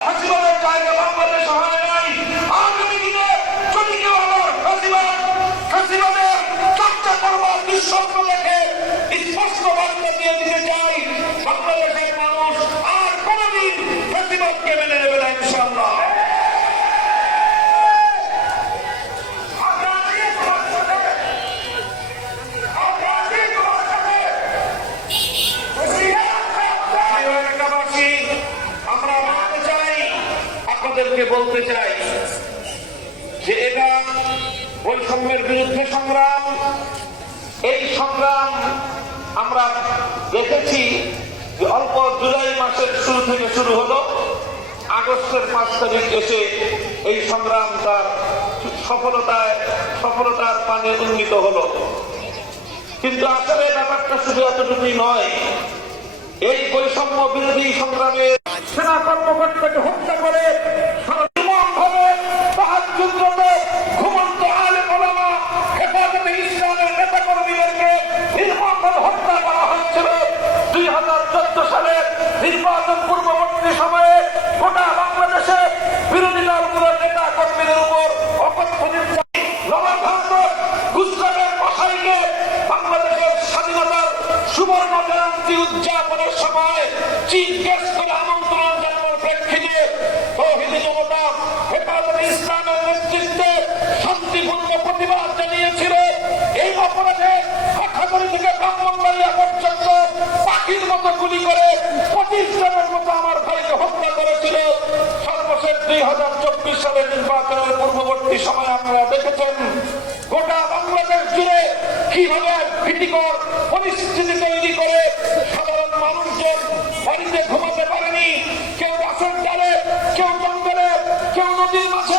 ফ্যাসিবাদের জায়গা বাংলাদেশ হয় নাই। আগামী দিনে যদি কেউ আবার ফ্যাসিবাদের চর্চা করবার দুঃস্বপ্ন দেখে স্পষ্ট বার্তা দিয়ে দিতে চাই, বাংলাদেশের মানুষ আর কোনদিন ফ্যাসিবাদকে মেনে নেবে না ইনশাআল্লাহ। বলতে চাই যে এটা বৈষম্যের বিরুদ্ধে সংগ্রাম। এই সংগ্রাম আমরা দেখেছি যে অল্প জুলাই মাসের শুরু থেকে শুরু হলো, আগস্টের 5 তারিখ এসে এই সংগ্রাম তার সফলতার পানে উন্নীত হলো। কিন্তু আসলে ব্যাপারটা শুধু এতটুকুই নয়। এই বৈষম্য বিরোধী সংগ্রামে সেনা কর্মকর্তাকে হত্যা করে ঘুমন্ত আলেম ওলামা হেফাজতে ইসলামের নেতা কর্মীদেরকে নির্মমভাবে হত্যা করা হয়েছিল। 2014 সালের নির্বাচন পূর্ববর্তী সময়ে গোটা বাংলাদেশে বিরোধী দলগুলোর নেতা কর্মীদের উপর অকথ্য গুজরাটের কসাইকে বাংলাদেশের স্বাধীনতার সুবর্ণ জয়ন্তী উদযাপনের সময় চিফ গেস্ট করে আমন্ত্রণ জানানোর প্রেক্ষিতে তৌহিদি জনতা হেফাজতে ইসলামের নেতৃত্বে শান্তিপূর্ণ প্রতিবাদ জানিয়েছিল। এই অপরাধে খাগড়াছড়ি থেকে ব্রাহ্মণবাড়িয়া পর্যন্ত পাখির মতো গুলি করে 25 জনের মতো আমার ভাইকে হত্যা করেছিল। সর্বশেষ 2024 সালের নির্বাচনের পূর্ববর্তী সময় আপনারা দেখেছেন গোটা বাংলাদেশ জুড়ে কিভাবে ভীতিকর পরিস্থিতি তৈরি করে সাধারণ মানুষজন বাড়িতে ঘুমাতে পারেনি। কেউ গাছের ডালে, কেউ জঙ্গলে, কেউ নদীর মাঝে